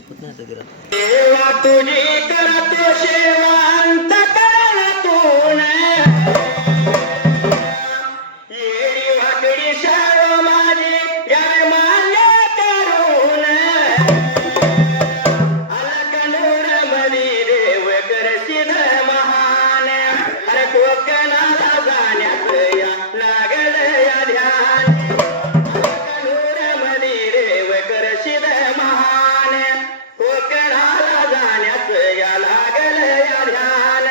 देवा तुझी करतो शेवांत करल तून येडी वाकडी शाळो माझी यावे मान्य करून अलकनूर मधी देव करशील महान अरे कोकणाला जाण्यात या लागल या ध्यान अलकनूर मधी देव करशील महान कोकणाला जाण्यात या लागल या ध्यान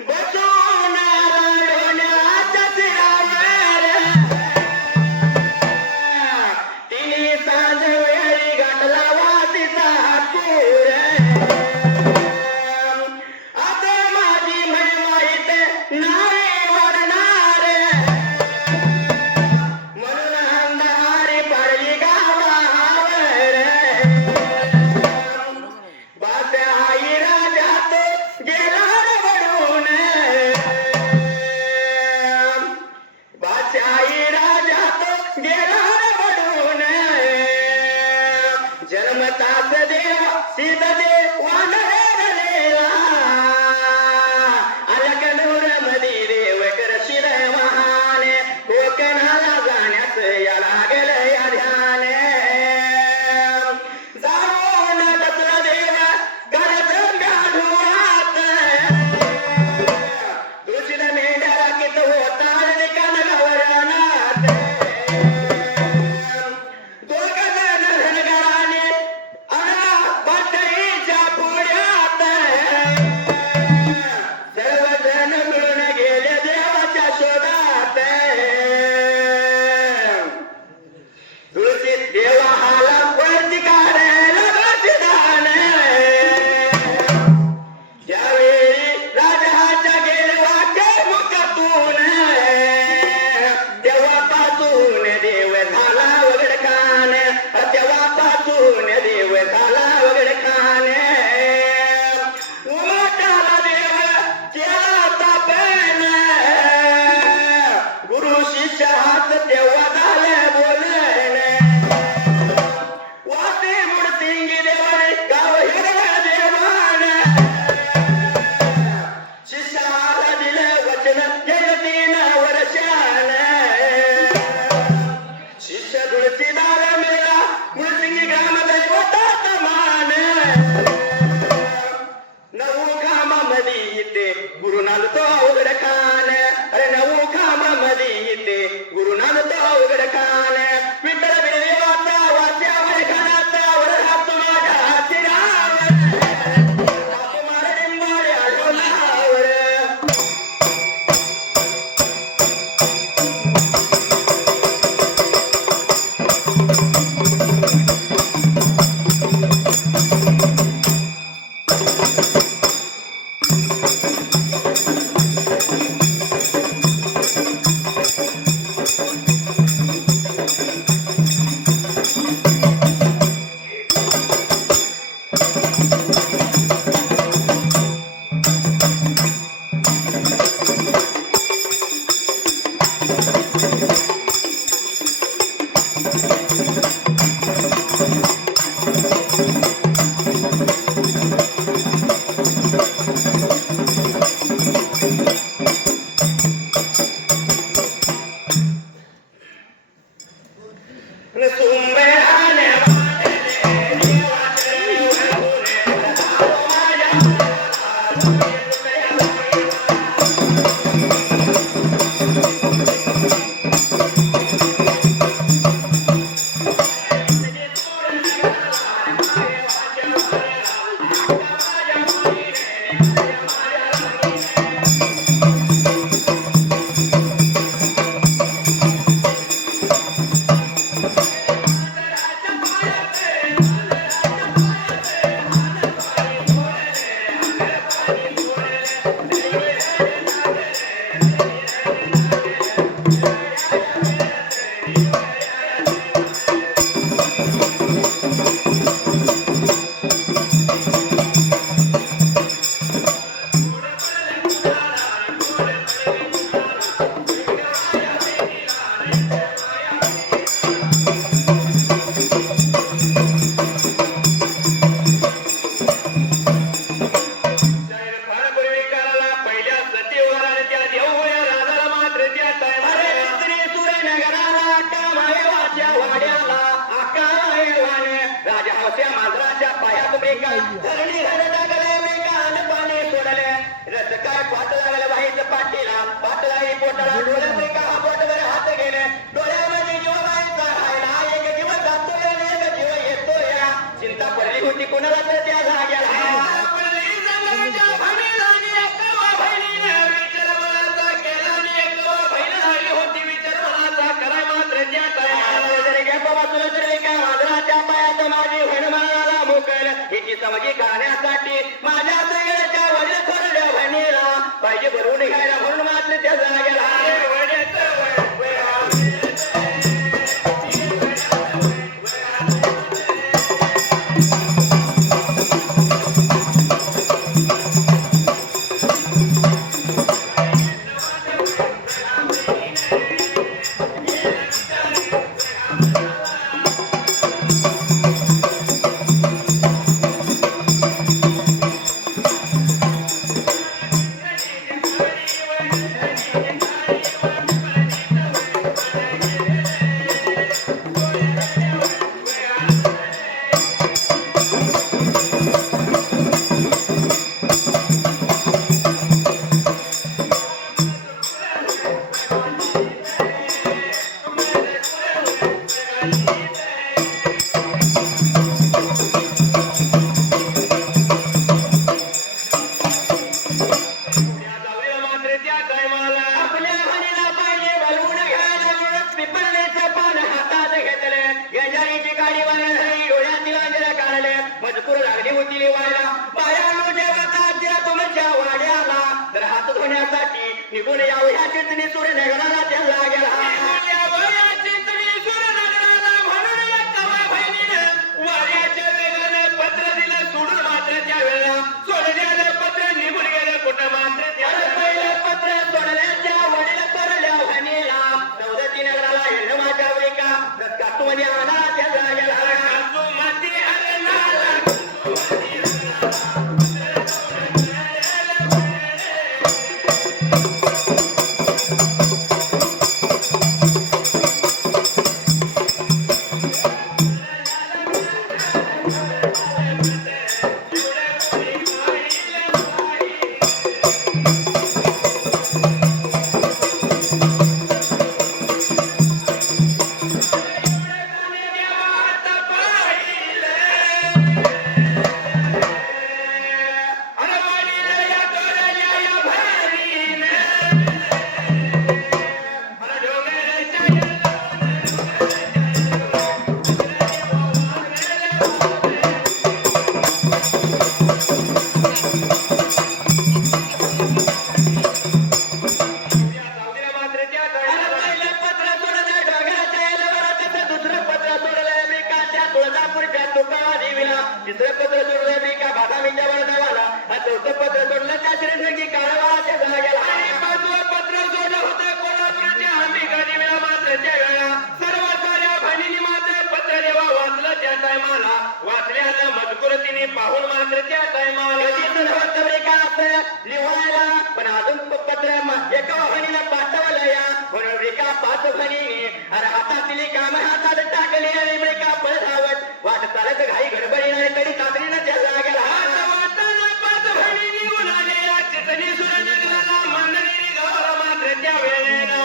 बसून रडोण्याच्या शिरावर तिने सांज वेळी घातला वासीचा हातूर आता माझी म्हण माहीत नाही वाढणार म्हणून अंधारी पडली गावावर बाप्या आई राजा तो गेला रडून बाच्या आई राजा तो गेला रडून जन्मताच देव सीतादेव वानरेला अलकनूर मधी देव करशील महान कोकणाला जाण्यास या लागल या ध्यान जाऊन बसला देव गरज गाढवात दूषित मेंढ्याला कित होता कनगवरणात दोघ जण रणगाराने अना बटईच्या पुढ्या का धरणी घर टाकले मी कान पाणी सोडले रस काय पात लागलं बाईचं पाठीला पात लागली पोटाला डोळ्यात मी का बोटवर हात गेले डोळ्यामध्ये जीव बाईचा राहिला एक जीव जातोय आणि एक जीव येतोय चिंता पडली होती कोणाला तर त्या जाग्याला समजी करण्यासाठी माझ्या सगळ्याच्या वडील थोरल्या बहिणीला पाहिजे भरून घ्यायला म्हणून मात्र त्या जागेला निघून यावं या चिंतनी सूर नगराला त्या लागेला पत्र दिलं सोडून मात्र त्या वेळेला सोडल्यानं पत्र निघून गेलं कुठं मात्र पहिलं पत्र सोडल्याच्या वडील करल्या भणीला सौदती नगराला येणं माझ्या का कातूमध्ये आणा त्या जागेला तिसरं पत्र सोडलं मी का बादामीच्या वळणावाला चौथं पत्र सोडलं त्या श्रीरंगी काळवाच्या जाग्याला पाचवं पत्र सोडलं होतं कोल्हापूरच्या अंबिकाची वेळा मात्र त्या वेळा सर्व साऱ्या बहिणीने मात्र पत्र जेव्हा वाचलं त्या टायमाला वाचल्यानं मजकूर तिने पाहून मात्र त्या टायमाला लिहायला पण अजून पत्र एका बहिणीला पाठवलं या म्हणून एका पाच बहिणीने अरे हातातली काम हातात टाकली आणि एका पळ धावत वाट चालत घाई गडबडी नाही तरी तातडीनं त्या जागेला पाच बहिणी उन्हाने या चितनी सुरनगराला मंडळी गावाला मात्र त्या वेळेला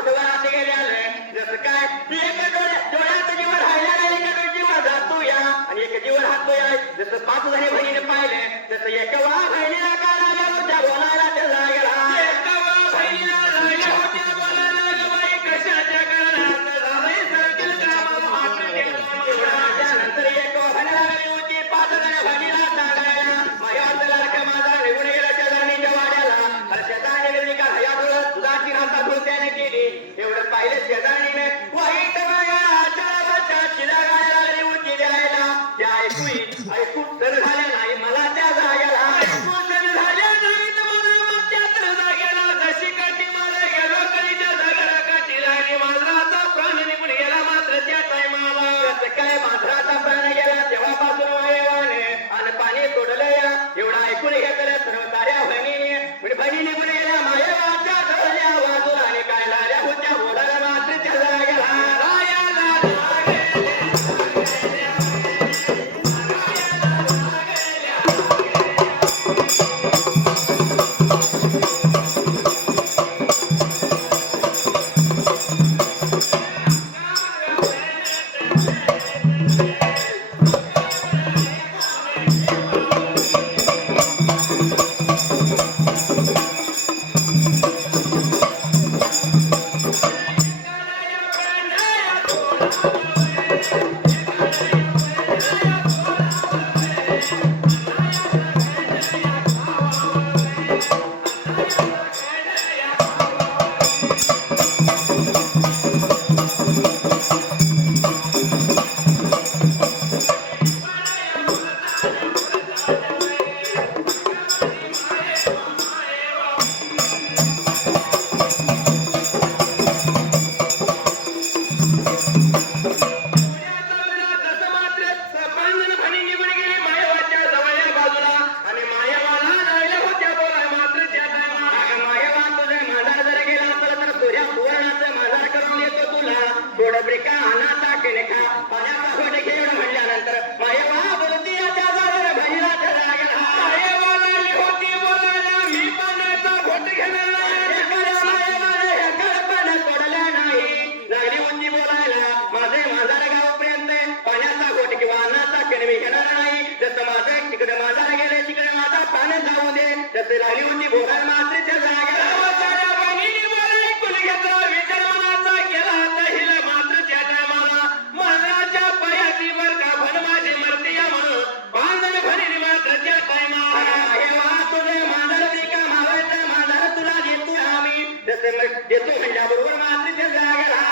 डोळ्यात गेल्यानं जसं काय डोळ्यात जेव्हा राहिला जणी बहिणीने पाहिले तसं एकवा बहिणीला काढायला होत्या बोलायला त्या जागेला एकवा बहिणीला लागल्या होत्या बोलायला ग बाई कशाच्या कारणात झालंय सर्कल कामाला मात्र त्यानंतर एकवा बहिणी लागली होती 5 जणी बहिणीला सांगायला माझ्या लाडका माझा निघून गेला त्या जाणीच्या वाड्याला शेजारी गेली का हयातुला दुधाची राता त्याने केली एवढं पाहिलं शेजारीने वाईट शिला गायला लागली होती द्यायला त्या ऐकू तर झाल्या नाही मला त्या जागेला ऐकू तर झाल्या नाही तर मला मग त्याच जागेला जशी काठी मला गेलो तरी त्या जागेला काठी लागली मांजराचा प्राण निघून गेला मात्र त्या टायमाला कसं काय मांजराचा प्राण गेला तेव्हापासून वायवाने आणि पाणी सोडलं या एवढं ऐकून घेतलं सर्व साऱ्या बहिणी निघून गेल्या मायेवाच्या डोळ्या वाजून आणि काय लाल्या होत्या बोलायला मात्र त्या जागेला राहिली होती बोलायला मात्र त्या जागेला बहिणी बोलाय कुल घेतला विचार मनाचा केला हिला मात्र त्या टायमाला माझ्या पायाची वर का भन माझे मरते या म्हणून बांधण भरीने मात्र त्या टायमाला तुझे मांजर का मावायचं मांजर तुला देतो आम्ही तसे देतो म्हणल्याबरोबर मात्र त्या जागेला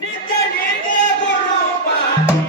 नित्य नित्य गुरुपाठी